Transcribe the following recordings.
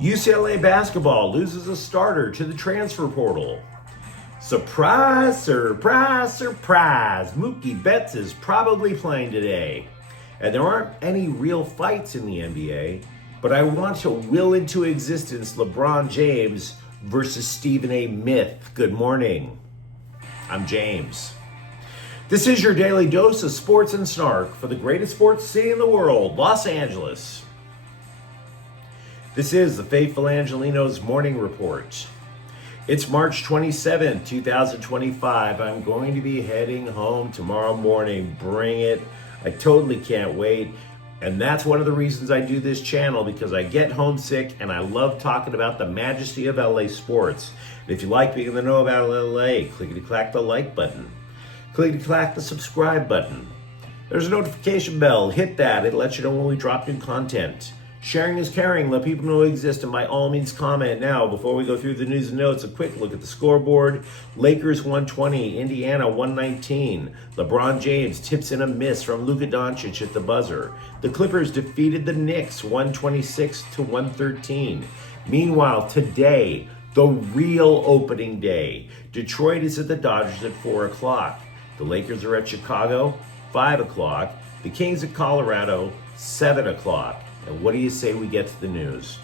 UCLA basketball loses a starter to the transfer portal. Surprise, surprise, surprise. Mookie Betts is probably playing today. And there aren't any real fights in the NBA, but I want to will into existence LeBron James versus Stephen A. Myth. Good morning. I'm James. This is your daily dose of sports and snark for the greatest sports city in the world, Los Angeles. This is the Faithful Angelenos Morning Report. It's March 27, 2025. I'm going to be heading home tomorrow morning. Bring it. I totally can't wait. And that's one of the reasons I do this channel, because I get homesick and I love talking about the majesty of LA sports. And if you like being in the know about LA, clickety-clack the like button. Clickety-clack the subscribe button. There's a notification bell. Hit that. It lets you know when we drop new content. Sharing is caring. Let people know we exist, and by all means comment. Now, before we go through the news and notes, a quick look at the scoreboard. Lakers 120, Indiana 119. LeBron James tips in a miss from Luka Doncic at the buzzer. The Clippers defeated the Knicks 126-113. Meanwhile, today, the real opening day. Detroit is at the Dodgers at 4 o'clock. The Lakers are at Chicago, 5 o'clock. The Kings at Colorado, 7 o'clock. And what do you say we get to the news?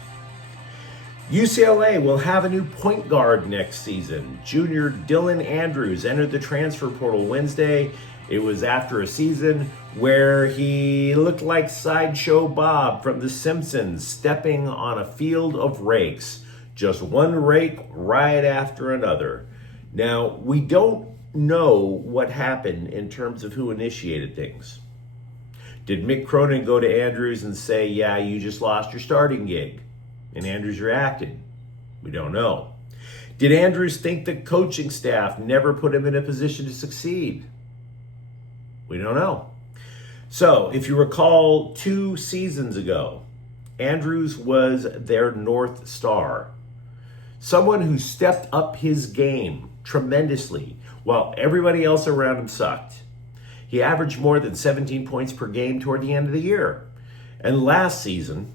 UCLA will have a new point guard next season. Junior Dylan Andrews entered the transfer portal Wednesday. It was after a season where he looked like Sideshow Bob from The Simpsons, stepping on a field of rakes. Just one rake right after another. Now, we don't know what happened in terms of who initiated things. Did Mick Cronin go to Andrews and say, yeah, you just lost your starting gig? And Andrews reacted. We don't know. Did Andrews think the coaching staff never put him in a position to succeed? We don't know. So, if you recall 2 seasons ago, Andrews was their North Star. Someone who stepped up his game tremendously while everybody else around him sucked. He averaged more than 17 points per game toward the end of the year. And last season,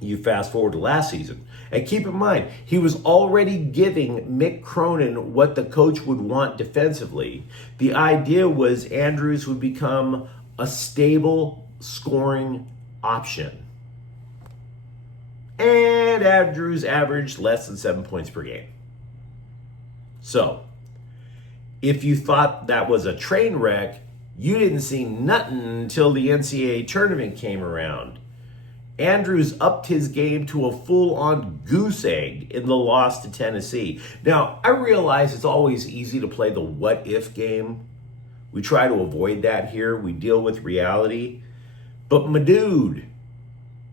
you fast forward to last season, and keep in mind, he was already giving Mick Cronin what the coach would want defensively. The idea was Andrews would become a stable scoring option. And Andrews averaged less than 7 points per game. So, if you thought that was a train wreck, you didn't see nothing until the NCAA tournament came around. Andrews upped his game to a full-on goose egg in the loss to Tennessee. Now, I realize it's always easy to play the what-if game. We try to avoid that here. We deal with reality. But my dude,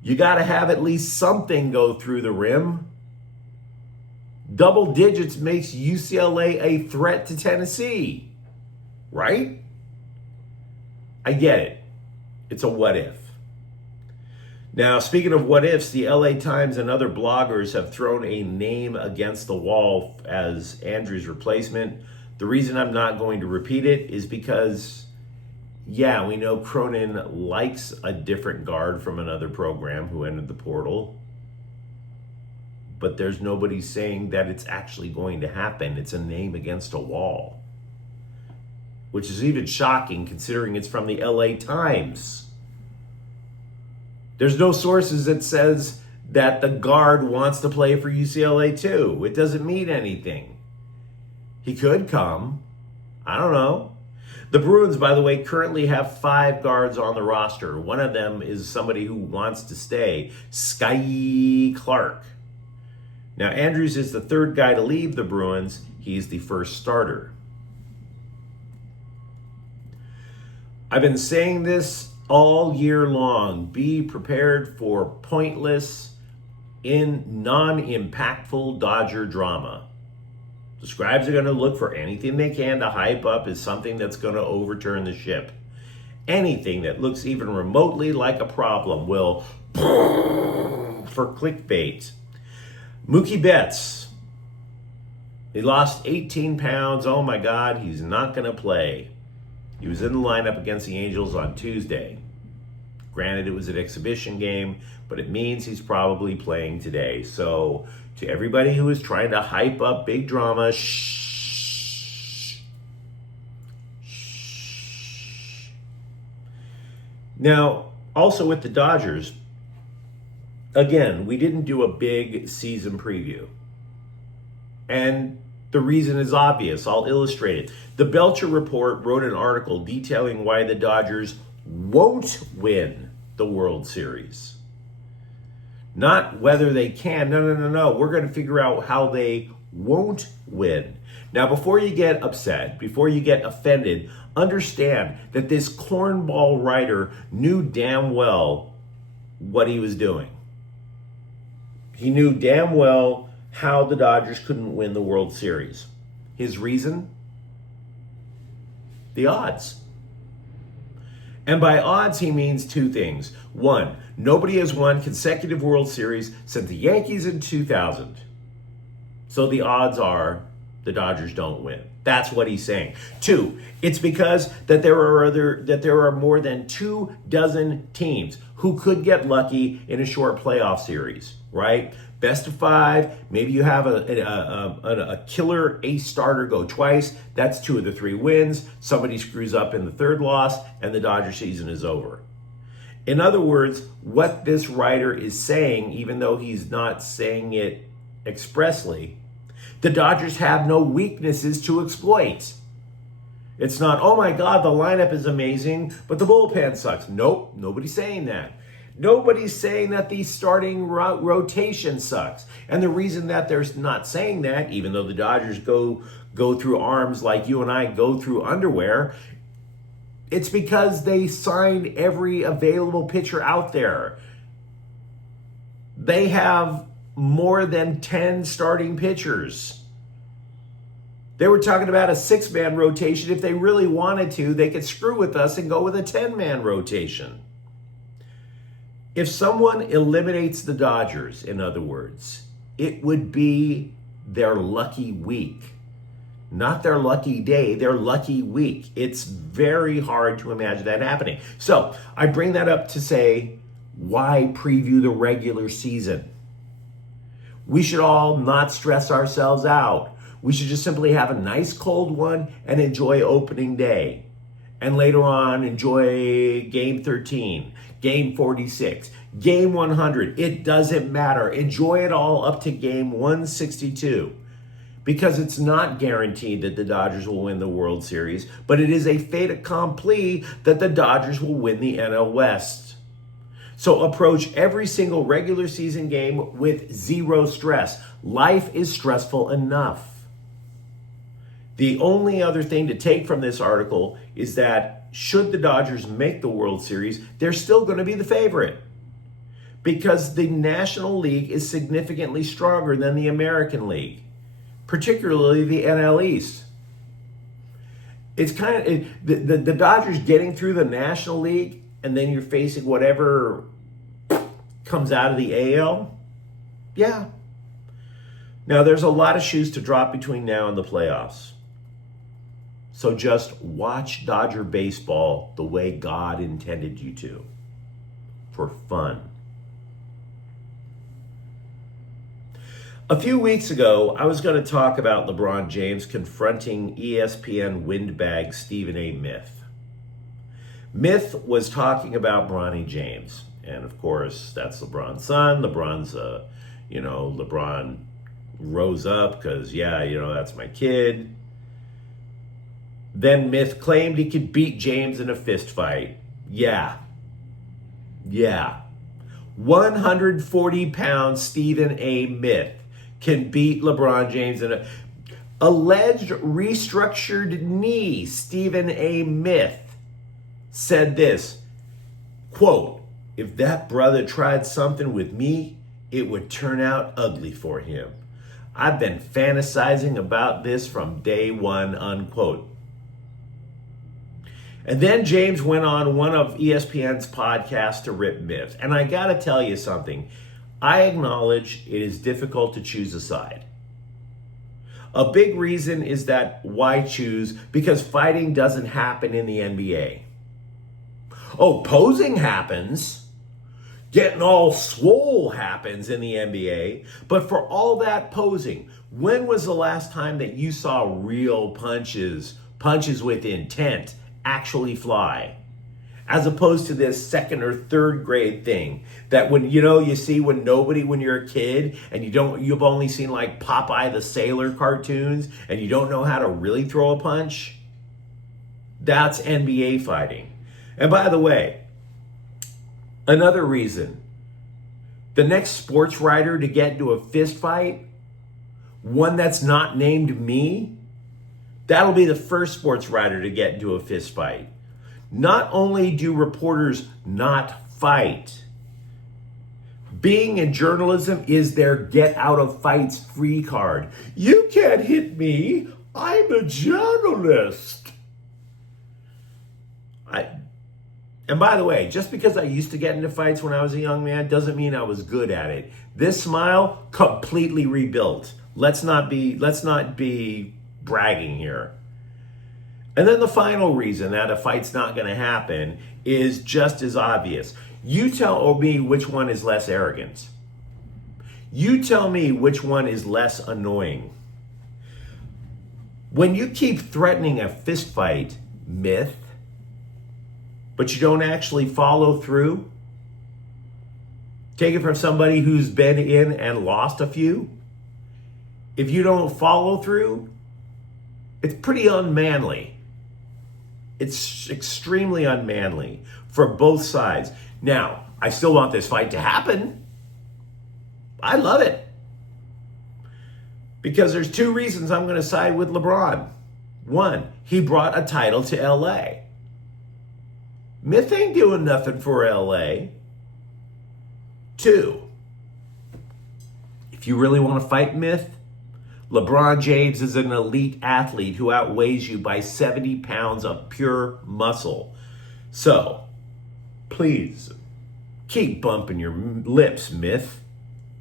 you got to have at least something go through the rim. Double digits makes UCLA a threat to Tennessee, right? I get it. It's a what if. Now, speaking of what ifs, the LA Times and other bloggers have thrown a name against the wall as Andrews' replacement. The reason I'm not going to repeat it is because, yeah, we know Cronin likes a different guard from another program who entered the portal. But there's nobody saying that it's actually going to happen. It's a name against a wall. Which is even shocking considering it's from the LA Times. There's no sources that says that the guard wants to play for UCLA too. It doesn't mean anything. He could come. I don't know. The Bruins, by the way, currently have 5 guards on the roster. One of them is somebody who wants to stay, Sky Clark. Now, Andrews is the 3rd guy to leave the Bruins. He's the 1st starter. I've been saying this all year long. Be prepared for pointless, non-impactful Dodger drama. The scribes are going to look for anything they can to hype up as something that's going to overturn the ship. Anything that looks even remotely like a problem will for clickbait. Mookie Betts, he lost 18 pounds. Oh my God, he's not going to play. He was in the lineup against the Angels on Tuesday. Granted, it was an exhibition game, but it means he's probably playing today. So to everybody who is trying to hype up big drama, shh. Now, also with the Dodgers, again, we didn't do a big season preview. And the reason is obvious. I'll illustrate it. The Belcher Report wrote an article detailing why the Dodgers won't win the World Series. Not whether they can. No. We're going to figure out how they won't win. Now, before you get upset, before you get offended, understand that this cornball writer knew damn well what he was doing. He knew damn well how the Dodgers couldn't win the World Series. His reason? The odds. And by odds, he means two things. One, nobody has won consecutive World Series since the Yankees in 2000. So the odds are the Dodgers don't win. That's what he's saying. Two, it's because that there are more than 24 teams who could get lucky in a short playoff series, right? Best of 5, maybe you have a killer ace starter go twice. That's 2 of the 3 wins. Somebody screws up in the 3rd loss, and the Dodger season is over. In other words, what this writer is saying, even though he's not saying it expressly, the Dodgers have no weaknesses to exploit. It's not, oh my God, the lineup is amazing, but the bullpen sucks. Nope, nobody's saying that. Nobody's saying that the starting rotation sucks. And the reason that they're not saying that, even though the Dodgers go through arms like you and I go through underwear, it's because they signed every available pitcher out there. They have more than 10 starting pitchers. They were talking about a 6-man rotation. If they really wanted to, they could screw with us and go with a 10-man rotation. If someone eliminates the Dodgers, in other words, it would be their lucky week. Not their lucky day, their lucky week. It's very hard to imagine that happening. So I bring that up to say, why preview the regular season? We should all not stress ourselves out. We should just simply have a nice cold one and enjoy opening day. And later on, enjoy game 13, game 46, game 100. It doesn't matter. Enjoy it all up to game 162. Because it's not guaranteed that the Dodgers will win the World Series, but it is a fait accompli that the Dodgers will win the NL West. So approach every single regular season game with zero stress. Life is stressful enough. The only other thing to take from this article is that should the Dodgers make the World Series, they're still going to be the favorite. Because the National League is significantly stronger than the American League, particularly the NL East. It's kind of, the Dodgers getting through the National League, and then you're facing whatever comes out of the AL. Yeah. Now, there's a lot of shoes to drop between now and the playoffs. So just watch Dodger baseball the way God intended you to, for fun. A few weeks ago, I was going to talk about LeBron James confronting ESPN windbag Stephen A. Myth was talking about Bronny James. And of course, that's LeBron's son. LeBron rose up because, that's my kid. Then Myth claimed he could beat James in a fist fight. Yeah. 140-pound Stephen A. Myth can beat LeBron James in a alleged restructured knee. Stephen A. Myth said this, quote, "If that brother tried something with me, it would turn out ugly for him. I've been fantasizing about this from day one," unquote. And then James went on one of ESPN's podcasts to rip Myth. And I got to tell you something. I acknowledge it is difficult to choose a side. A big reason is that why choose? Because fighting doesn't happen in the NBA. Oh, posing happens. Getting all swole happens in the NBA. But for all that posing, when was the last time that you saw real punches with intent, actually fly? As opposed to this second or third grade thing that when you see when you're a kid and you've only seen like Popeye the Sailor cartoons and you don't know how to really throw a punch. That's NBA fighting. And by the way, another reason, the next sports writer to get into a fist fight, one that's not named me, that'll be the first sports writer to get into a fist fight. Not only do reporters not fight, being in journalism is their get out of fights free card. You can't hit me. I'm a journalist. And by the way, just because I used to get into fights when I was a young man doesn't mean I was good at it. This smile, completely rebuilt. Let's not be bragging here. And then the final reason that a fight's not going to happen is just as obvious. You tell me which one is less arrogant. You tell me which one is less annoying. When you keep threatening a fist fight, myth, but you don't actually follow through, take it from somebody who's been in and lost a few. If you don't follow through, it's pretty unmanly. It's extremely unmanly for both sides. Now, I still want this fight to happen. I love it. Because there's two reasons I'm going to side with LeBron. One, he brought a title to LA. Myth ain't doing nothing for LA. Two, if you really want to fight Myth, LeBron James is an elite athlete who outweighs you by 70 pounds of pure muscle. So, please, keep bumping your lips, Myth.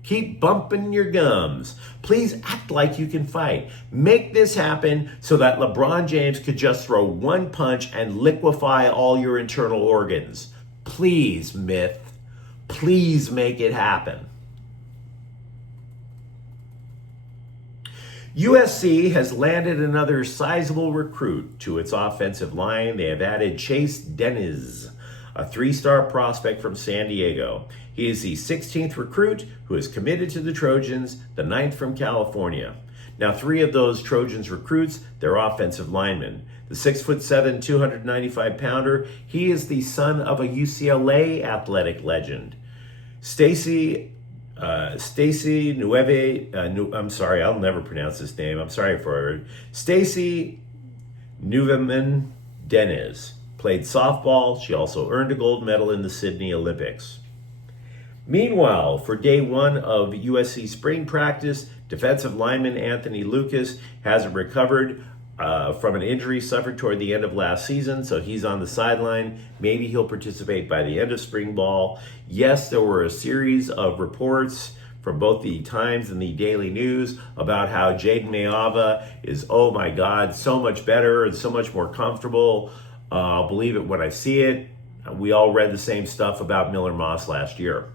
Keep bumping your gums. Please act like you can fight. Make this happen so that LeBron James could just throw one punch and liquefy all your internal organs. Please, Myth. Please make it happen. USC has landed another sizable recruit to its offensive line. They have added Chase Deniz, a 3-star prospect from San Diego. He is the 16th recruit who is committed to the Trojans, the 9th from California. Now, 3 of those Trojans recruits, they're offensive linemen. The 6'7", 295-pounder, he is the son of a UCLA athletic legend. Stacy Nueve, I'm sorry, I'll never pronounce this name. I'm sorry for her. Stacy Nuveman Deniz played softball. She also earned a gold medal in the Sydney Olympics. Meanwhile, for day one of USC spring practice, defensive lineman Anthony Lucas hasn't recovered from an injury suffered toward the end of last season, so he's on the sideline. Maybe he'll participate by the end of spring ball. Yes, there were a series of reports from both the Times and the Daily News about how Jaden Mayava is, oh my God, so much better and so much more comfortable. I'll believe it when I see it. We all read the same stuff about Miller Moss last year.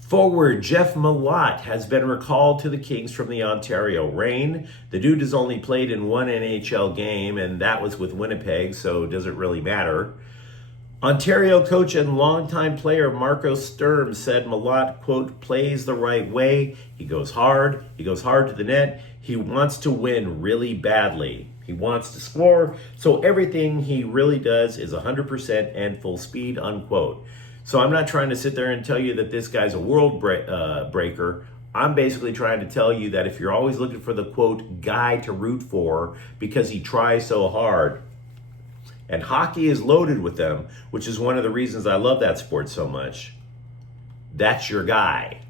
Forward Jeff Malott has been recalled to the Kings from the Ontario Reign. The dude has only played in one NHL game, and that was with Winnipeg, so it doesn't really matter. Ontario coach and longtime player Marco Sturm said Malott, quote, plays the right way. He goes hard to the net. He wants to win really badly. He wants to score, so everything he really does is 100% and full speed, unquote. So I'm not trying to sit there and tell you that this guy's a world breaker. I'm basically trying to tell you that if you're always looking for the, quote, guy to root for because he tries so hard, and hockey is loaded with them, which is one of the reasons I love that sport so much, that's your guy.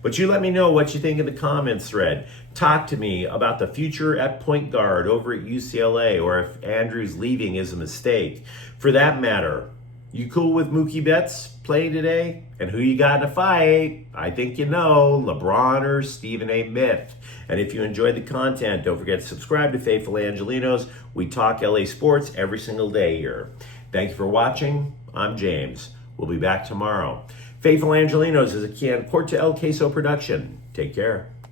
But you let me know what you think in the comments thread. Talk to me about the future at point guard over at UCLA, or if Andrews leaving is a mistake. For that matter, you cool with Mookie Betts? playing today? And who you got in a fight? I think you know, LeBron or Stephen A. Smith. And if you enjoyed the content, don't forget to subscribe to Faithful Angelenos. We talk LA sports every single day here. Thank you for watching. I'm James. We'll be back tomorrow. Faithful Angelenos is a Corte El Queso production. Take care.